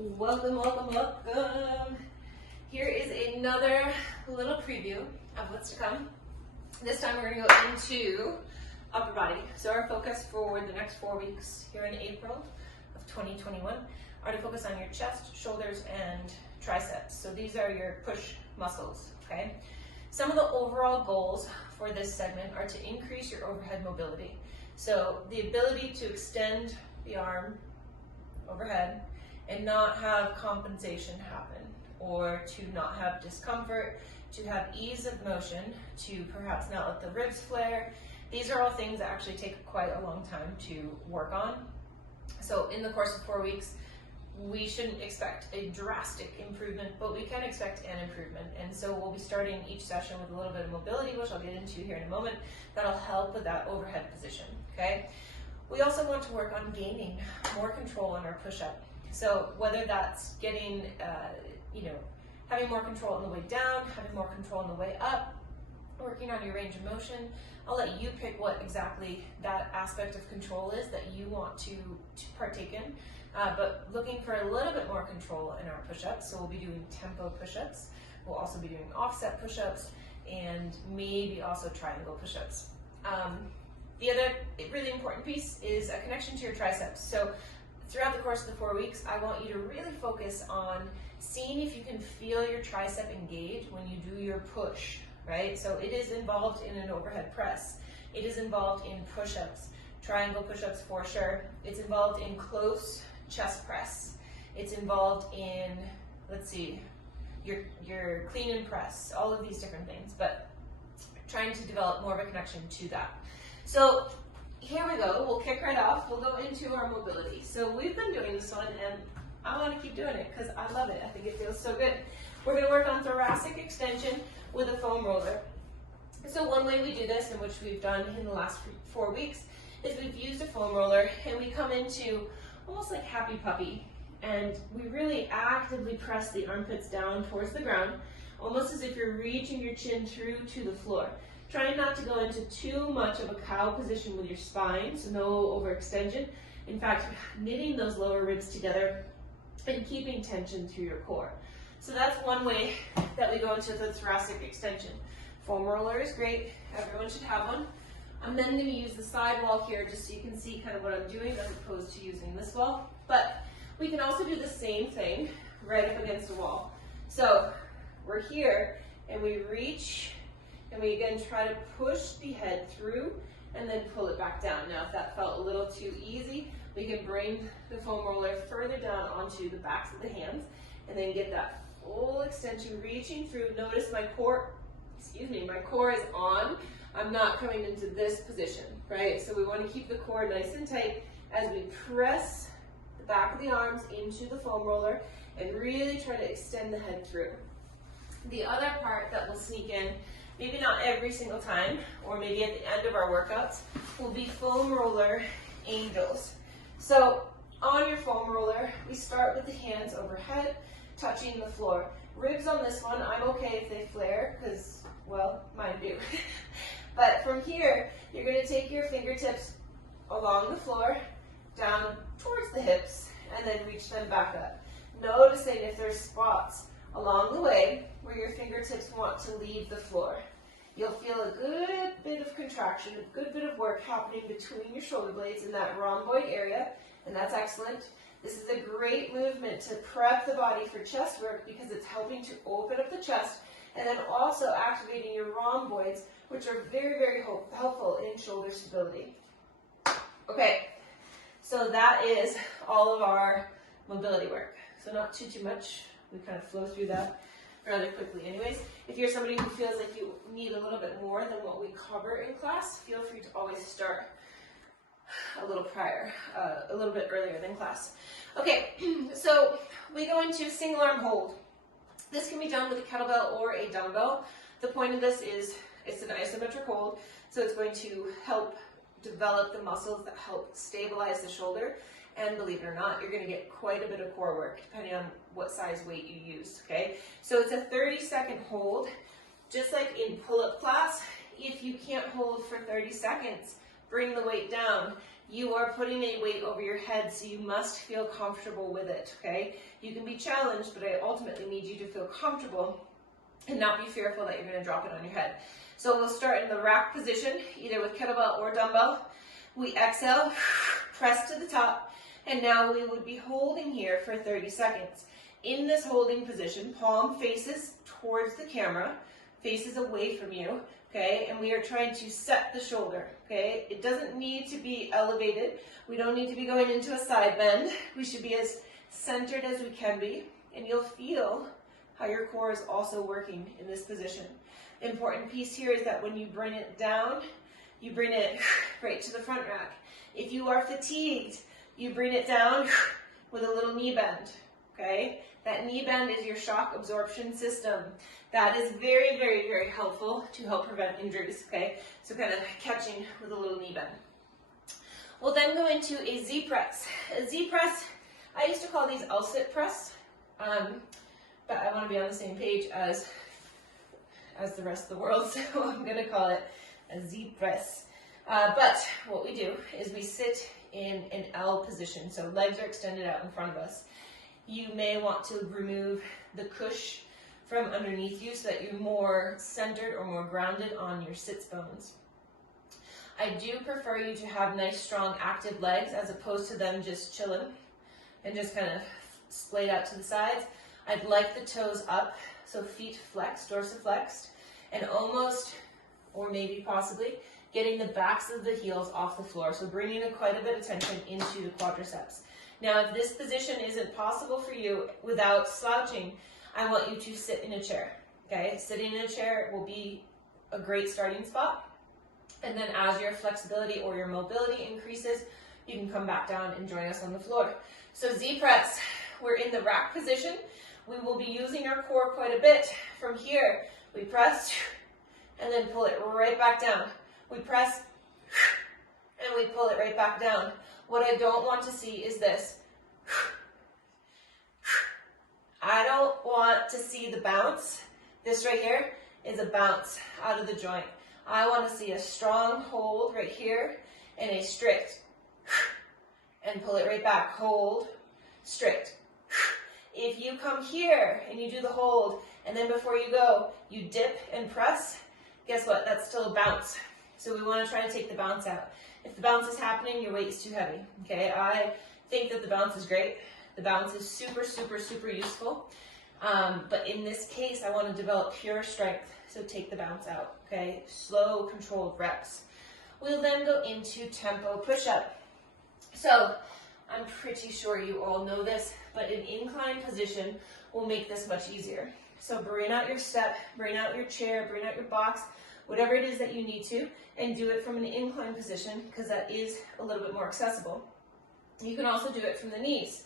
Welcome, welcome, welcome. Here is another little preview of what's to come. This time we're going to go into upper body. So our focus for the next 4 weeks here in April of 2021 are to focus on your chest, shoulders, and triceps. So these are your push muscles, okay? Some of the overall goals for this segment are to increase your overhead mobility. So the ability to extend the arm overhead and not have compensation happen, or to not have discomfort, to have ease of motion, to perhaps not let the ribs flare. These are all things that actually take quite a long time to work on. So in the course of 4 weeks, we shouldn't expect a drastic improvement, but we can expect an improvement. And so we'll be starting each session with a little bit of mobility, which I'll get into here in a moment. That'll help with that overhead position, okay? We also want to work on gaining more control on our push-up. So whether that's getting, having more control on the way down, having more control on the way up, working on your range of motion. I'll let you pick what exactly that aspect of control is that you want to partake in. But looking for a little bit more control in our push-ups. So we'll be doing tempo push-ups. We'll also be doing offset push-ups and maybe also triangle push-ups. The other really important piece is a connection to your triceps. So throughout the course of the 4 weeks, I want you to really focus on seeing if you can feel your tricep engage when you do your push, right? So it is involved in an overhead press. It is involved in push-ups, triangle push-ups for sure. It's involved in close chest press. It's involved in, let's see, your clean and press, all of these different things, but trying to develop more of a connection to that. So here we go, we'll kick right off. We'll go into our mobility. So we've been doing this one and I want to keep doing it because I love it. I think it feels so good. We're going to work on thoracic extension with a foam roller. So one way we do this, and which we've done in the last 4 weeks, is we've used a foam roller and we come into almost like happy puppy, and we really actively press the armpits down towards the ground, almost as if you're reaching your chin through to the floor. Trying not to go into too much of a cow position with your spine, so no overextension. In fact, knitting those lower ribs together and keeping tension through your core. So that's one way that we go into the thoracic extension. Foam roller is great, everyone should have one. I'm then going to use the side wall here just so you can see kind of what I'm doing as opposed to using this wall. But we can also do the same thing right up against the wall. So we're here and we reach and we again try to push the head through and then pull it back down. Now if that felt a little too easy, we can bring the foam roller further down onto the backs of the hands and then get that full extension reaching through. Notice my core is on. I'm not coming into this position, right? So we want to keep the core nice and tight as we press the back of the arms into the foam roller and really try to extend the head through. The other part that will sneak in, maybe not every single time, or maybe at the end of our workouts, will be foam roller angels. So on your foam roller, we start with the hands overhead, touching the floor. Ribs on this one, I'm okay if they flare, because, well, mine do. But from here, you're going to take your fingertips along the floor, down towards the hips, and then reach them back up. Noticing if there's spots along the way where your fingertips want to leave the floor. You'll feel a good bit of contraction, a good bit of work happening between your shoulder blades in that rhomboid area, and that's excellent. This is a great movement to prep the body for chest work because it's helping to open up the chest and then also activating your rhomboids, which are very, very helpful in shoulder stability. Okay, so that is all of our mobility work. So not too much. We kind of flow through that rather quickly anyways. If you're somebody who feels like you need a little bit more than what we cover in class, feel free to always start a little bit earlier than class. Okay, so we go into single arm hold. This can be done with a kettlebell or a dumbbell. The point of this is it's an isometric hold, so it's going to help develop the muscles that help stabilize the shoulder. And believe it or not, you're going to get quite a bit of core work depending on what size weight you use, okay? So it's a 30-second hold. Just like in pull-up class, if you can't hold for 30 seconds, bring the weight down. you are putting a weight over your head, so you must feel comfortable with it, okay? You can be challenged, but I ultimately need you to feel comfortable and not be fearful that you're going to drop it on your head. So we'll start in the rack position, either with kettlebell or dumbbell. We exhale, press to the top, and now we would be holding here for 30 seconds. In this holding position, palm faces towards the camera, faces away from you, okay? And we are trying to set the shoulder, okay? It doesn't need to be elevated. We don't need to be going into a side bend. We should be as centered as we can be, and you'll feel how your core is also working in this position. The important piece here is that when you bring it down, you bring it right to the front rack. If you are fatigued, you bring it down with a little knee bend, okay? That knee bend is your shock absorption system. That is very, very, very helpful to help prevent injuries, okay? So kind of catching with a little knee bend. We'll then go into a Z press. A Z press, I used to call these L-sit press, but I want to be on the same page as the rest of the world, so I'm going to call it a Z press. But what we do is we sit in an L position, so legs are extended out in front of us. You may want to remove the cush from underneath you so that you're more centered or more grounded on your sits bones. I do prefer you to have nice, strong, active legs as opposed to them just chilling and just kind of splayed out to the sides. I'd like the toes up, so feet flexed, dorsiflexed, and almost, or maybe possibly, getting the backs of the heels off the floor. So bringing quite a bit of tension into the quadriceps. Now, if this position isn't possible for you without slouching, I want you to sit in a chair, okay? Sitting in a chair will be a great starting spot. And then as your flexibility or your mobility increases, you can come back down and join us on the floor. So Z press, we're in the rack position. We will be using our core quite a bit. From here, we press and then pull it right back down. We press and we pull it right back down. What I don't want to see is this. I don't want to see the bounce. This right here is a bounce out of the joint. I want to see a strong hold right here and a strict and pull it right back. Hold, strict. If you come here and you do the hold and then before you go, you dip and press, guess what? That's still a bounce. So we want to try to take the bounce out. If the bounce is happening, your weight is too heavy. Okay, I think that the bounce is great. The bounce is super, super, super useful. But in this case, I want to develop pure strength. So take the bounce out, okay? Slow, controlled reps. We'll then go into tempo push-up. So I'm pretty sure you all know this, but an incline position will make this much easier. So bring out your step, bring out your chair, bring out your box, whatever it is that you need to, and do it from an incline position because that is a little bit more accessible. You can also do it from the knees.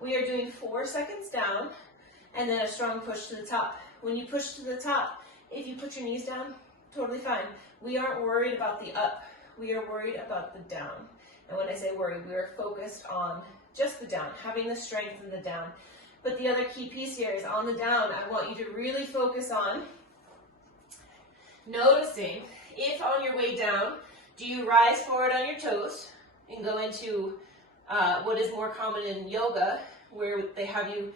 We are doing 4 seconds down and then a strong push to the top. When you push to the top, if you put your knees down, totally fine. We aren't worried about the up. We are worried about the down. And when I say worried, we are focused on just the down, having the strength in the down. But the other key piece here is on the down, I want you to really focus on noticing if on your way down, do you rise forward on your toes and go into what is more common in yoga, where they have you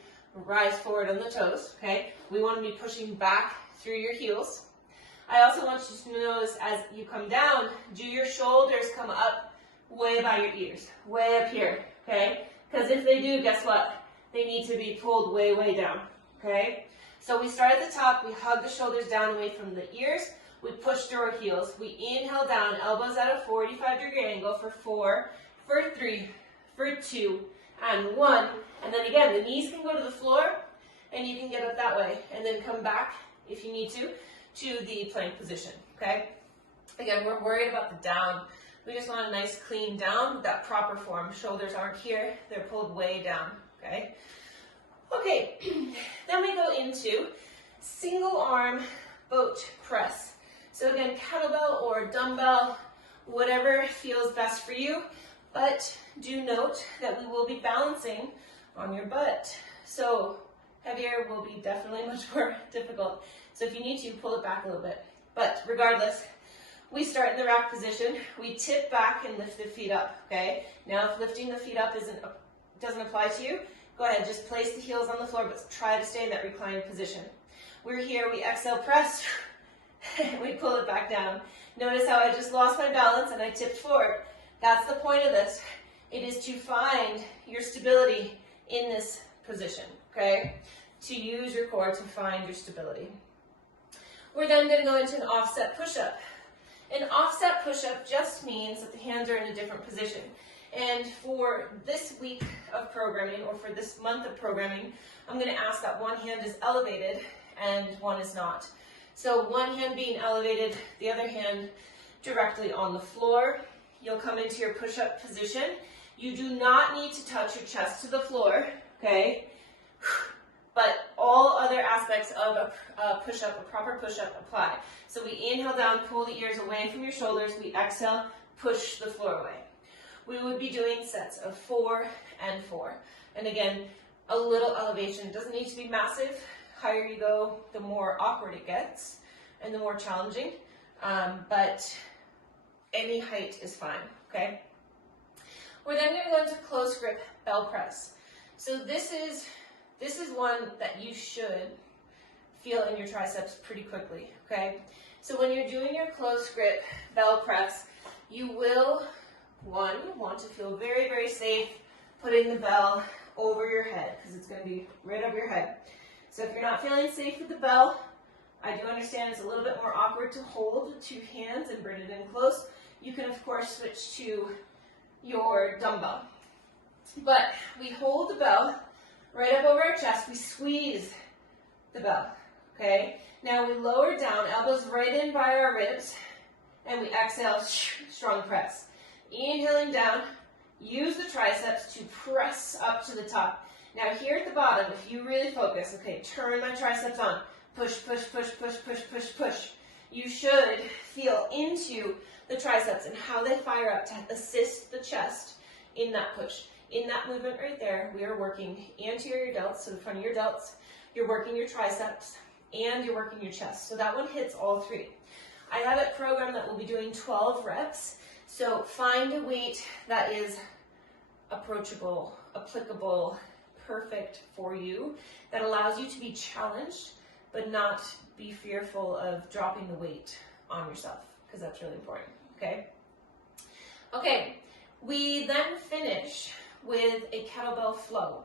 rise forward on the toes, okay? We want to be pushing back through your heels. I also want you to notice as you come down, do your shoulders come up way by your ears, way up here, okay? Because if they do, guess what? They need to be pulled way, way down, okay? So we start at the top, we hug the shoulders down away from the ears, we push through our heels, we inhale down, elbows at a 45-degree angle for 4, for 3, for 2, and 1. And then again, the knees can go to the floor, and you can get up that way, and then come back, if you need to the plank position, okay? Again, we're worried about the down. We just want a nice clean down with that proper form. Shoulders aren't here, they're pulled way down, okay? Okay, then we go into single arm boat press. So again, kettlebell or dumbbell, whatever feels best for you, but do note that we will be balancing on your butt. So heavier will be definitely much more difficult. So if you need to, pull it back a little bit. But regardless, we start in the rack position. We tip back and lift the feet up, okay? Now, if lifting the feet up doesn't apply to you, go ahead, just place the heels on the floor, but try to stay in that reclined position. We're here, we exhale, press, we pull it back down. Notice how I just lost my balance and I tipped forward. That's the point of this. It is to find your stability in this position, okay? To use your core to find your stability. We're then going to go into an offset push-up. An offset push-up just means that the hands are in a different position. And for this week of programming, or for this month of programming, I'm going to ask that one hand is elevated and one is not. So one hand being elevated, the other hand directly on the floor. You'll come into your push-up position. You do not need to touch your chest to the floor, okay? But all other aspects of a push-up, a proper push-up, apply. So we inhale down, pull the ears away from your shoulders. We exhale, push the floor away. We would be doing sets of 4 and 4. And again, a little elevation. It doesn't need to be massive. Higher you go, the more awkward it gets and the more challenging. But any height is fine, okay? We're then going to go into close grip bell press. So this is one that you should feel in your triceps pretty quickly, okay? So when you're doing your close grip bell press, you will, one, want to feel very, very safe putting the bell over your head, because it's going to be right over your head. So if you're not feeling safe with the bell, I do understand it's a little bit more awkward to hold 2 hands and bring it in close. You can, of course, switch to your dumbbell. But we hold the bell right up over our chest. We squeeze the bell, okay? Now we lower down, elbows right in by our ribs, and we exhale, strong press. Inhaling down, use the triceps to press up to the top. Now here at the bottom, if you really focus, okay, turn my triceps on. Push, push, push, push, push, push, push. You should feel into the triceps and how they fire up to assist the chest in that push. In that movement right there, we are working anterior delts, so the front of your delts. You're working your triceps and you're working your chest. So that one hits all 3. I have a program that will be doing 12 reps. So find a weight that is approachable, applicable, perfect for you, that allows you to be challenged, but not be fearful of dropping the weight on yourself, because that's really important, okay? Okay, we then finish with a kettlebell flow.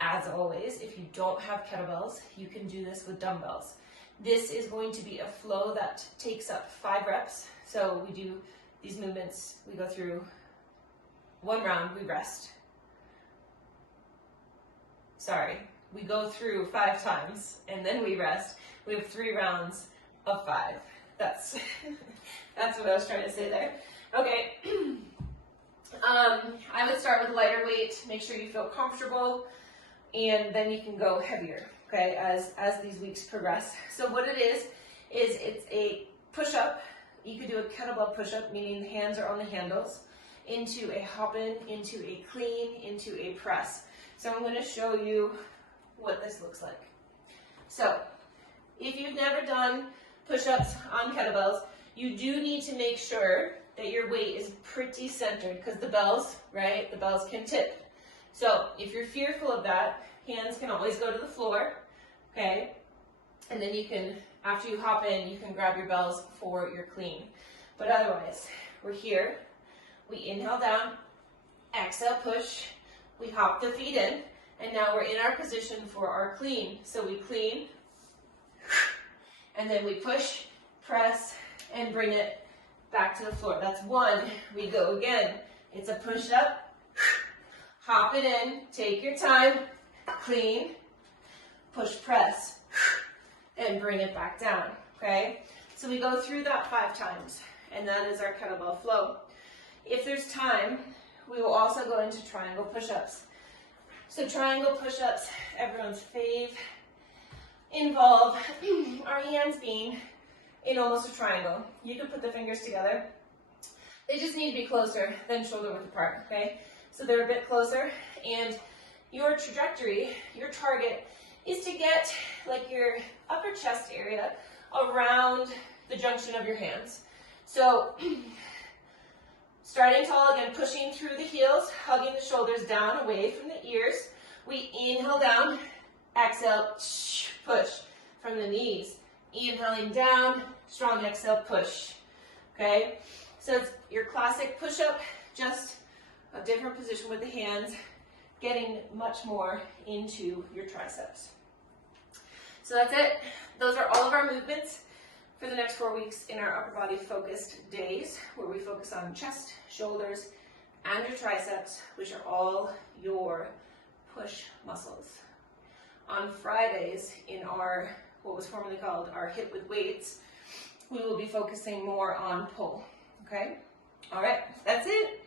As always, if you don't have kettlebells, you can do this with dumbbells. This is going to be a flow that takes up 5 reps. So we do these movements, we go through 1 round, we rest. Sorry, we go through 5 times and then we rest. We have 3 rounds of 5. That's what I was trying to say there. Okay. I would start with lighter weight, make sure you feel comfortable, and then you can go heavier, okay, as these weeks progress. So what it is it's a push-up. You could do a kettlebell push-up, meaning the hands are on the handles, into a hop-in, into a clean, into a press. So I'm going to show you what this looks like. So if you've never done push-ups on kettlebells, you do need to make sure that your weight is pretty centered, because the bells, right, the bells can tip. So if you're fearful of that, hands can always go to the floor, okay? And then you can, after you hop in, you can grab your bells for your clean. But otherwise, we're here, we inhale down, exhale, push, we hop the feet in, and now we're in our position for our clean. So we clean, and then we push, press, and bring it back to the floor. That's 1. We go again. It's a push up, hop it in, take your time, clean, push, press, and bring it back down, okay? So we go through that 5 times, and that is our kettlebell flow. If there's time, we will also go into triangle push-ups. So triangle push-ups, everyone's fave, involve our hands being in almost a triangle. You can put the fingers together. They just need to be closer than shoulder width apart, okay? So they're a bit closer, and your trajectory, your target, is to get like your upper chest area around the junction of your hands. So starting tall again, pushing through the heels, hugging the shoulders down away from the ears. We inhale down, exhale, push from the knees. Inhaling down, strong exhale, push. Okay, so it's your classic push-up, just a different position with the hands, getting much more into your triceps. So that's it. Those are all of our movements for the next 4 weeks in our upper body focused days, where we focus on chest, shoulders, and your triceps, which are all your push muscles. On Fridays, in our, what was formerly called our hit with weights, we will be focusing more on pull, okay? All right, that's it.